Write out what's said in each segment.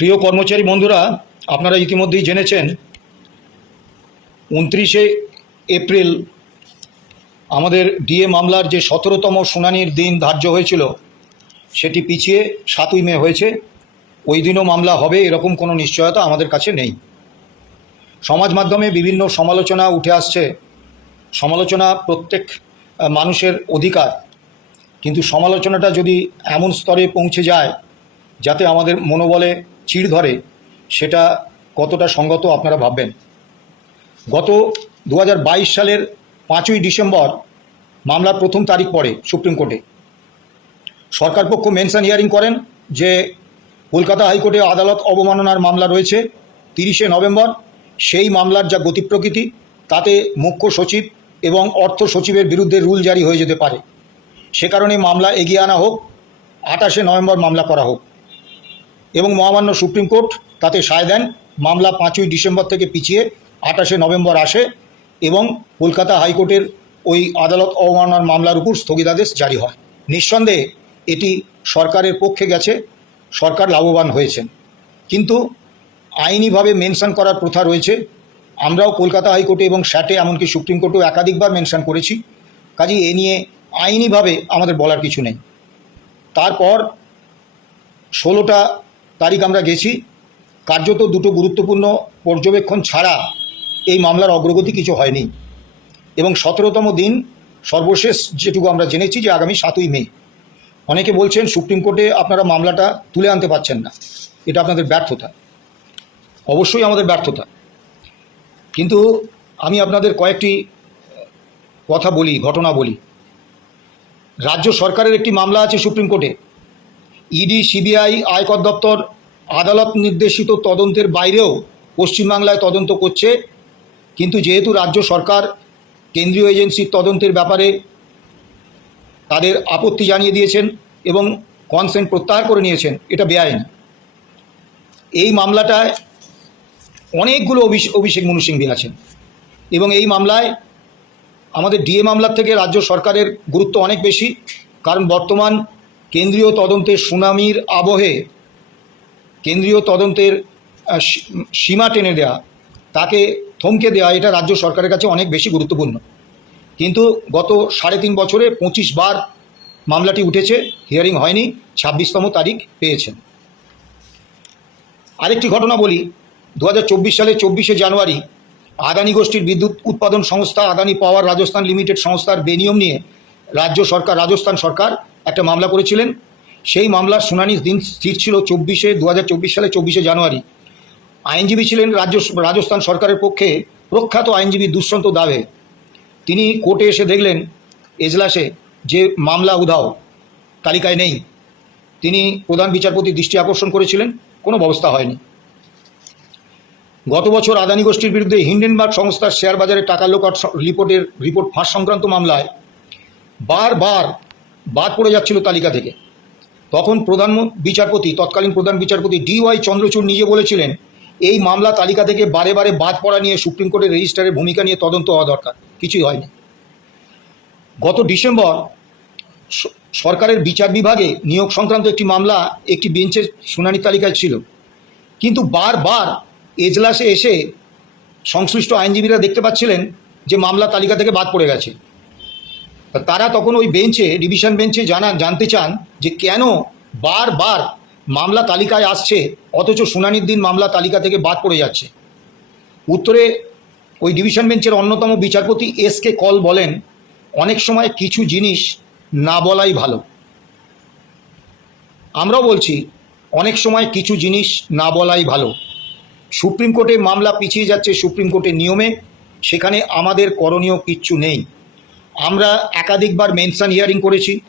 প্রিয় কর্মচারী বন্ধুরা, আপনারা ইতিমধ্যেই জেনেছেন, উনত্রিশে এপ্রিল আমাদের ডিএ মামলার যে সতেরোতম শুনানির দিন ধার্য হয়েছিল, সেটি পিছিয়ে সাতই মে হয়েছে। ওই দিনও মামলা হবে, এরকম কোনো নিশ্চয়তা আমাদের কাছে নেই। সমাজ মাধ্যমে বিভিন্ন সমালোচনা উঠে আসছে। সমালোচনা প্রত্যেক মানুষের অধিকার। কিন্তু সমালোচনাটা যদি এমন স্তরে পৌঁছে যায়, যাতে আমাদের মনোবলে চিড় ধরে, সেটা কতটা সঙ্গত আপনারা ভাববেন। গত দু হাজার বাইশ সালের পাঁচই ডিসেম্বর মামলার প্রথম তারিখ পড়ে সুপ্রিম কোর্টে। সরকার পক্ষ মেনশন হিয়ারিং করেন যে, কলকাতা হাইকোর্টে আদালত অবমাননার মামলা রয়েছে তিরিশে নভেম্বর। সেই মামলার যা গতি প্রকৃতি, তাতে মুখ্য সচিব এবং অর্থ সচিবের বিরুদ্ধে রুল জারি হয়ে যেতে পারে। সে কারণে মামলা এগিয়ে আনা হোক, আঠাশে নভেম্বর মামলা করা হোক। এবং মহামান্য সুপ্রিম কোর্ট তাতে সায় দেন। মামলা পাঁচই ডিসেম্বর থেকে পিছিয়ে আঠাশে নভেম্বর আসে এবং কলকাতা হাইকোর্টের ওই আদালত অবমাননার মামলার উপর স্থগিতাদেশ জারি হয়। নিঃসন্দেহে এটি সরকারের পক্ষে গেছে, সরকার লাভবান হয়েছেন। কিন্তু আইনিভাবে মেনশন করার প্রথা রয়েছে। আমরাও কলকাতা হাইকোর্টে এবং স্যাটে এমনকি সুপ্রিম কোর্টেও একাধিকবার মেনশন করেছি। কাজেই এ নিয়ে আইনিভাবে আমাদের বলার কিছু নেই। তারপর ষোলোটা তারিখ আমরা গেছি। কার্যত দুটো গুরুত্বপূর্ণ পর্যবেক্ষণ ছাড়া এই মামলার অগ্রগতি কিছু হয়নি। এবং সতেরোতম দিন সর্বশেষ যেটুকু আমরা জেনেছি যে আগামী সাতই মে। অনেকে বলছেন সুপ্রিম কোর্টে আপনারা মামলাটা তুলে আনতে পারছেন না। এটা আপনাদের ব্যর্থতা। অবশ্যই আমাদের ব্যর্থতা। কিন্তু আমি আপনাদের কয়েকটি কথা বলি, ঘটনা বলি। রাজ্য সরকারের একটি মামলা আছে সুপ্রিম কোর্টে। ইডি, সিবিআই, আয়কর দপ্তর, আদালত নির্দেশিত তদন্তের বাইরেও পশ্চিমবাংলায় তদন্ত করছে। কিন্তু যেহেতু রাজ্য সরকার কেন্দ্রীয় এজেন্সির তদন্তের ব্যাপারে তাদের আপত্তি জানিয়ে দিয়েছেন এবং কনসেন্ট প্রত্যাহার করে নিয়েছেন, এটা বেআইনি। এই মামলাটায় অনেকগুলো অভিষ- অভিষেক মনু সিংভি আছেন এবং এই মামলায় আমাদের ডিএ মামলার থেকে রাজ্য সরকারের গুরুত্ব অনেক বেশি, কারণ বর্তমান কেন্দ্রীয় তদন্তের সুনামির আবহে কেন্দ্রীয় তদন্তের সীমা টেনে দেওয়া তাকে থমকে দেওয়া এটা রাজ্য সরকারের কাছে অনেক বেশি গুরুত্বপূর্ণ। কিন্তু গত সাড়ে তিন বছরে পঁচিশ বার মামলাটি উঠেছে, হিয়ারিং হয়নি, ছাব্বিশতম তারিখ পেয়েছেন। আরেকটি ঘটনা বলি দু সালে চব্বিশে জানুয়ারি, আদানি গোষ্ঠীর বিদ্যুৎ উৎপাদন সংস্থা, আদানি পাওয়ার রাজস্থান লিমিটেড সংস্থার বেনিয়ম নিয়ে রাজ্য সরকার, রাজস্থান সরকার একটা মামলা করেছিলেন। সেই মামলার শুনানির দিন স্থির ছিল চব্বিশে দু হাজার চব্বিশ সালে চব্বিশে জানুয়ারি। আইনজীবী ছিলেন রাজ্য, রাজস্থান সরকারের পক্ষে প্রখ্যাত আইনজীবী দুষ্যন্ত দাবে তিনি কোর্টে এসে দেখলেন এজলাসে যে মামলা উধাও, তালিকায় নেই। তিনি প্রধান বিচারপতি দৃষ্টি আকর্ষণ করেছিলেন, কোনো ব্যবস্থা হয়নি। গত বছর আদানি গোষ্ঠীর বিরুদ্ধে হিন্ডেনবার্গ সংস্থার শেয়ার বাজারে টাকা লোকাট রিপোর্টের, রিপোর্ট ফাঁস সংক্রান্ত মামলায় বারবার বাদ পড়ে যাচ্ছিল তালিকা থেকে। তখন প্রধান বিচারপতি, তৎকালীন প্রধান বিচারপতি ডি ওয়াই চন্দ্রচূড় নিজে বলেছিলেন, এই মামলা তালিকা থেকে বারে বারে বাদ পড়া নিয়ে সুপ্রিম কোর্টের রেজিস্ট্রারের ভূমিকা নিয়ে তদন্ত হওয়া দরকার। কিছুই হয়নি। গত ডিসেম্বর সরকারের বিচার বিভাগে নিয়োগ সংক্রান্ত একটি মামলা একটি বেঞ্চের শুনানি তালিকায় ছিল। কিন্তু বারবার এজলাসে এসে সংশ্লিষ্ট আইনজীবীরা দেখতে পাচ্ছিলেন যে মামলা তালিকা থেকে বাদ পড়ে গেছে। তারা তখন ওই বেঞ্চে ডিভিশন বেঞ্চে জানা, জানতে চান যে কেন বারবার মামলা তালিকায় আসছে, অথচ শুনানির দিন মামলা তালিকা থেকে বাদ পড়ে যাচ্ছে। উত্তরে ওই ডিভিশন বেঞ্চের অন্যতম বিচারপতি এস কে কল বলেন, অনেক সময় কিছু জিনিস না বলাই ভালো। আমরাও বলছি, অনেক সময় কিছু জিনিস না বলাই ভালো। সুপ্রিম কোর্টে মামলা পিছিয়ে যাচ্ছে সুপ্রিম কোর্টের নিয়মে, সেখানে আমাদের করণীয় কিচ্ছু নেই। আমরা একাধিকবার মেনশন হিয়ারিং করেছি,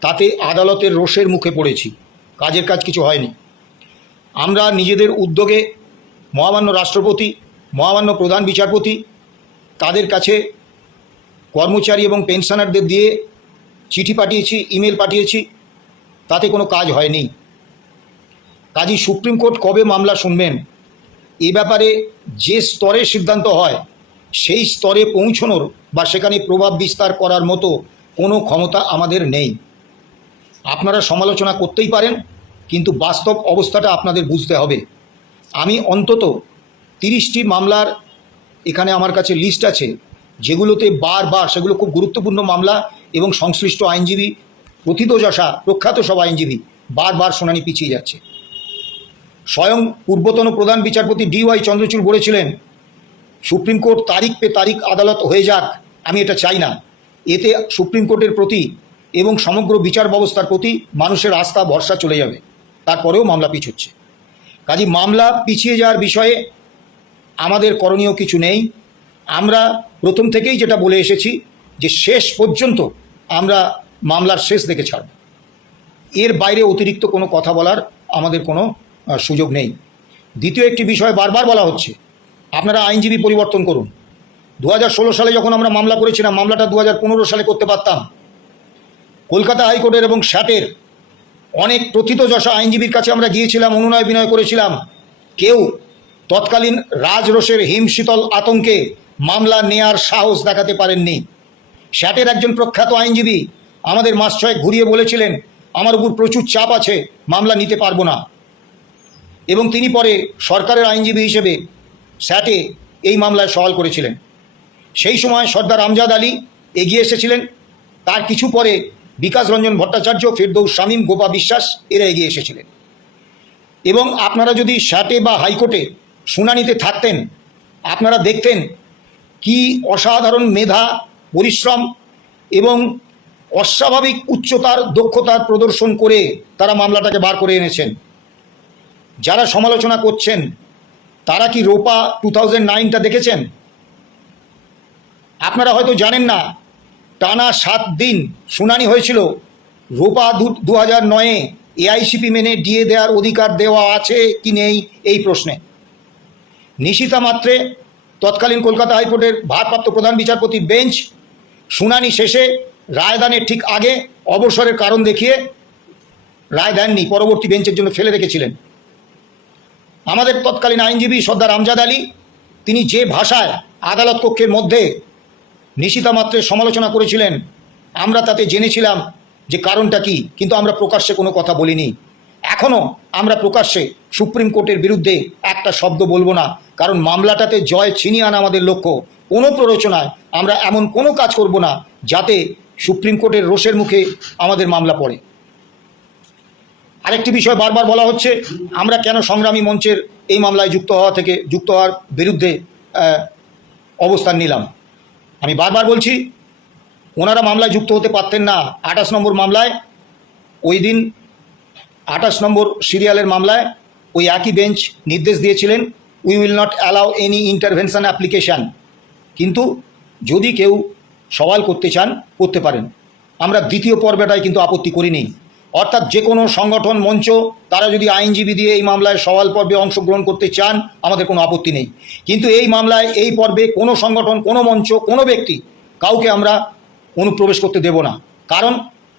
তাতে আদালতের রোষের মুখে পড়েছি। কাজের কাজ কিছু হয়নি। আমরা নিজেদের উদ্যোগে মহামান্য রাষ্ট্রপতি, মহামান্য প্রধান বিচারপতি, তাদের কাছে কর্মচারী এবং পেনশনারদের দিয়ে চিঠি পাঠিয়েছি ইমেল পাঠিয়েছি, তাতে কোনো কাজ হয়নি। কাজী সুপ্রিম কোর্ট কবে মামলা শুনবেন? এ ব্যাপারে যে স্তরে সিদ্ধান্ত হয় সেই স্তরে পৌঁছনোর বা সেখানে প্রভাব বিস্তার করার মতো কোনো ক্ষমতা আমাদের নেই। আপনারা সমালোচনা করতেই পারেন, কিন্তু বাস্তব অবস্থাটা আপনাদের বুঝতে হবে। আমি অন্তত তিরিশটি মামলার এখানে আমার কাছে লিস্ট আছে, যেগুলোতে বারবার সেগুলো খুব গুরুত্বপূর্ণ মামলা এবং সংশ্লিষ্ট আইনজীবী প্রথিতযশা প্রখ্যাত সব আইনজীবী বারবার শুনানি পিছিয়ে যাচ্ছে। স্বয়ং পূর্বতন প্রধান বিচারপতি ডি ওয়াই চন্দ্রচূড় বলেছিলেন সুপ্রিম কোর্ট তারিখ পে তারিখ আদালত হয়ে যাক, আমি এটা চাই না। এতে সুপ্রিম কোর্টের প্রতি এবং সমগ্র বিচার ব্যবস্থার প্রতি মানুষের আস্থা, ভরসা চলে যাবে। তারপরেও মামলা পিছুচ্ছে কাজে, মামলা পিছিয়ে যাওয়ার বিষয়ে আমাদের করণীয় কিছু নেই। আমরা প্রথম থেকেই যেটা বলে এসেছি যে শেষ পর্যন্ত আমরা মামলার শেষ দেখে ছাড়ব। এর বাইরে অতিরিক্ত কোনো কথা বলার আমাদের কোনো সুযোগ নেই। দ্বিতীয় একটি বিষয় বারবার বলা হচ্ছে আপনারা আইনজীবী পরিবর্তন করুন। দু হাজার ষোলো সালে যখন আমরা মামলা করেছিলাম, মামলাটা দু হাজার পনেরো সালে করতে পারতাম। কলকাতা হাইকোর্টের এবং স্যাটের অনেক প্রথিতযশা আইনজীবীর কাছে আমরা গিয়েছিলাম, অনুনয় বিনয় করেছিলাম। কেউ তৎকালীন রাজরোষের হিমশীতল আতঙ্কে মামলা নেয়ার সাহস দেখাতে পারেননি। স্যাটের একজন প্রখ্যাত আইনজীবী আমাদের মাস ছয়েক ঘুরিয়ে বলেছিলেন, আমার উপর প্রচুর চাপ আছে, মামলা নিতে পারব না। এবং তিনি পরে সরকারের আইনজীবী হিসেবে স্যাটে এই মামলায় সওয়াল করেছিলেন। সেই সময় সর্দার আমজাদ আলী এগিয়ে এসেছিলেন। তার কিছু পরে বিকাশ রঞ্জন ভট্টাচার্য, ফেরদৌস শামীম, গোপা বিশ্বাস এরা এগিয়ে এসেছিলেন। এবং আপনারা যদি স্যাটে বা হাইকোর্টে শুনানিতে থাকতেন, আপনারা দেখতেন কি অসাধারণ মেধা, পরিশ্রম এবং অস্বাভাবিক উচ্চতার, দক্ষতার প্রদর্শন করে তারা মামলাটাকে বার করে এনেছেন। যারা সমালোচনা করছেন তারা কি রোপা টু থাউজেন্ড নাইনটা দেখেছেন? আপনারা হয়তো জানেন না, টানা সাত দিন শুনানি হয়েছিল। রোপা দু হাজার নয়ে এআইসিপি মেনে ডিএ দেওয়ার অধিকার দেওয়া আছে কি নেই এই প্রশ্নে। নিশিতা মাত্রে তৎকালীন কলকাতা হাইকোর্টের ভারপ্রাপ্ত প্রধান বিচারপতি বেঞ্চ, শুনানি শেষে রায়দানের ঠিক আগে অবসরের কারণ দেখিয়ে রায় দেননি, পরবর্তী বেঞ্চের জন্য ফেলে রেখেছিলেন। আমাদের তৎকালীন আইনজীবী সর্দার আমজাদ আলী, তিনি যে ভাষায় আদালত কক্ষের মধ্যে নিশিতা মাত্রের সমালোচনা করেছিলেন, আমরা তাতে জেনেছিলাম যে কারণটা কি, কিন্তু আমরা প্রকাশ্যে কোনো কথা বলিনি। এখনও আমরা প্রকাশ্যে সুপ্রিম কোর্টের বিরুদ্ধে একটা শব্দ বলব না, কারণ মামলাটাতে জয় ছিনিয়ে আনা আমাদের লক্ষ্য। কোনো প্ররোচনায় আমরা এমন কোনো কাজ করব না, যাতে সুপ্রিম কোর্টের রোষের মুখে আমাদের মামলা পড়ে। আরেকটি বিষয় বারবার বলা হচ্ছে, আমরা কেন সংগ্রামী মঞ্চের এই মামলায় যুক্ত হওয়া থেকে যুক্ত হওয়ার বিরুদ্ধে অবস্থান নিলাম। আমি বারবার বলছি, ওনারা মামলায় যুক্ত হতে পারতেন না আঠাশ নম্বর মামলায়। ওই দিন আঠাশ নম্বর সিরিয়ালের মামলায় ওই একই বেঞ্চ নির্দেশ দিয়েছিলেন we will not allow any intervention application কিন্তু যদি কেউ সওয়াল করতে চান, করতে পারেন। আমরা দ্বিতীয় পর্বটায় কিন্তু আপত্তি করিনি। অর্থাৎ যে কোনো সংগঠন, মঞ্চ, তারা যদি আইনজীবী দিয়ে এই মামলায় সওয়াল পর্বে অংশগ্রহণ করতে চান, আমাদের কোনো আপত্তি নেই। কিন্তু এই মামলায়, এই পর্বে কোনো সংগঠন, কোনো মঞ্চ, কোনো ব্যক্তি কাউকে আমরা অনুপ্রবেশ করতে দেব না। কারণ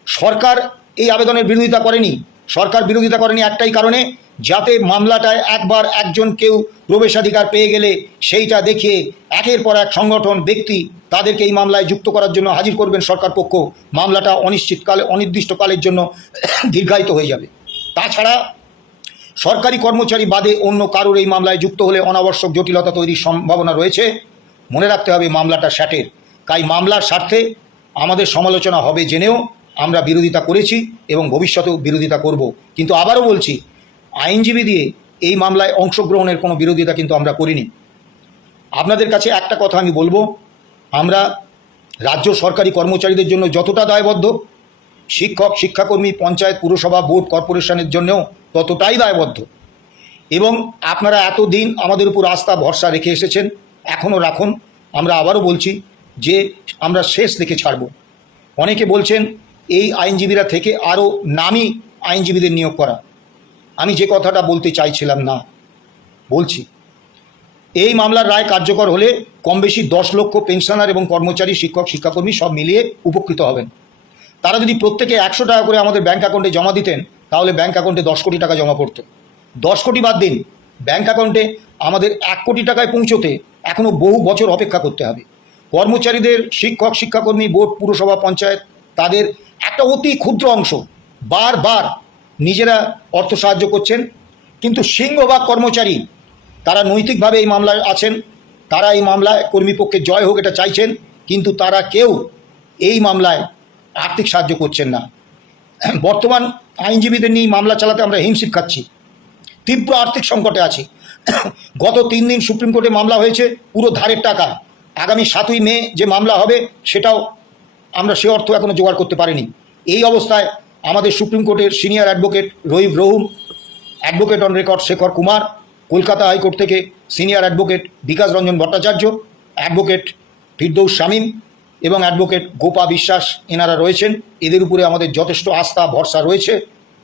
সরকার এই আবেদনের বিরোধিতা করেনি। সরকার বিরোধিতা করেনি একটাই কারণে যাতে মামলাটায় একবার একজন কেউ প্রবেশাধিকার পেয়ে গেলে সেইটা দেখিয়ে একের পর এক সংগঠন, ব্যক্তি তাদেরকে এই মামলায় যুক্ত করার জন্য হাজির করবেন সরকার পক্ষ। মামলাটা অনিশ্চিতকালে, অনির্দিষ্টকালের জন্য দীর্ঘায়িত হয়ে যাবে। তাছাড়া সরকারি কর্মচারী বাদে অন্য কারোর এই মামলায় যুক্ত হলে অনাবশ্যক জটিলতা তৈরির সম্ভাবনা রয়েছে। মনে রাখতে হবে মামলাটা স্যাটের। তাই মামলার স্বার্থে আমাদের সমালোচনা হবে জেনেও আমরা বিরোধিতা করেছি এবং ভবিষ্যতেও বিরোধিতা করব। কিন্তু আবারও বলছি আইনজীবী দিয়ে এই মামলায় অংশগ্রহণের কোনো বিরোধিতা কিন্তু আমরা করিনি। আপনাদের কাছে একটা কথা আমি বলব। আমরা রাজ্য সরকারি কর্মচারীদের জন্য যতটা দায়বদ্ধ, শিক্ষক, শিক্ষাকর্মী, পঞ্চায়েত, পুরসভা, বোর্ড, কর্পোরেশনের জন্যও ততটাই দায়বদ্ধ। এবং আপনারা এতদিন আমাদের উপর আস্থা, ভরসা রেখে এসেছেন, এখনও রাখুন। আমরা আবারও বলছি যে আমরা শেষ দেখে ছাড়ব। অনেকে বলছেন, এই আইনজীবীরা থেকে আরও নামি আইনজীবীদের নিয়োগ করা। আমি যে কথাটা বলতে চাইছিলাম না, বলছি, এই মামলার রায় কার্যকর হলে কম বেশি দশ লক্ষ পেনশনার এবং কর্মচারী, শিক্ষক, শিক্ষাকর্মী সব মিলিয়ে উপকৃত হবেন। তারা যদি প্রত্যেকে একশো টাকা করে আমাদের ব্যাঙ্ক অ্যাকাউন্টে জমা দিতেন, তাহলে ব্যাঙ্ক অ্যাকাউন্টে দশ কোটি টাকা জমা পড়তো। দশ কোটি বাদ দিন ব্যাঙ্ক অ্যাকাউন্টে আমাদের এক কোটি টাকায় পৌঁছতে এখনও বহু বছর অপেক্ষা করতে হবে। কর্মচারীদের, শিক্ষক, শিক্ষাকর্মী, বোর্ড, পুরসভা, পঞ্চায়েত, তাদের একটা অতি ক্ষুদ্র অংশ, বারবার নিজেরা অর্থ সাহায্য করছেন। কিন্তু সিংহভাগ কর্মচারী, তারা নৈতিকভাবে এই মামলায় আছেন, তারা এই মামলায় কর্মীপক্ষে জয় হোক এটা চাইছেন, কিন্তু তারা কেউ এই মামলায় আর্থিক সাহায্য করছেন না। বর্তমান আইনজীবীদের নিয়ে মামলা চালাতে আমরা হিমশিম খাচ্ছি। তীব্র আর্থিক সংকটে আছি। গত তিন দিন সুপ্রিম কোর্টে মামলা হয়েছে, পুরো ধারের টাকা। আগামী সাতই মে যে মামলা হবে, সেটাও আমরা সে অর্থ এখনও জোগাড় করতে পারিনি। এই অবস্থায় আমাদের সুপ্রিম কোর্টের সিনিয়র অ্যাডভোকেট রহিব রহুম, advocate on record Shekhar Kumar, Kolkata high court থেকে senior advocate Bikash Ranjan Bhattacharya, advocate Firdous Shamim এবং অ্যাডভোকেট গোপা বিশ্বাস এনারা রয়েছেন। এদের উপরে আমাদের যথেষ্ট আস্থা, ভরসা রয়েছে।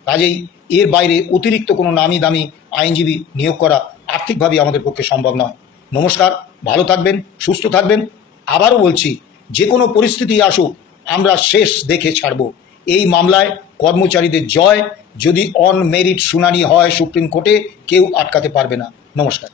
কাজেই এর বাইরে অতিরিক্ত কোনো নামি দামি আইনজীবী নিয়োগ করা আর্থিকভাবে আমাদের পক্ষে সম্ভব নয়। নমস্কার, ভালো থাকবেন, সুস্থ থাকবেন। আবারও বলছি, যে কোনো পরিস্থিতি আসুক, আমরা শেষ দেখে ছাড়ব। এই মামলায় কর্মচারীদের জয় যদি অন মেরিট শুনানি হয় সুপ্রিম কোর্টে, কেউ আটকাতে পারবে না। নমস্কার।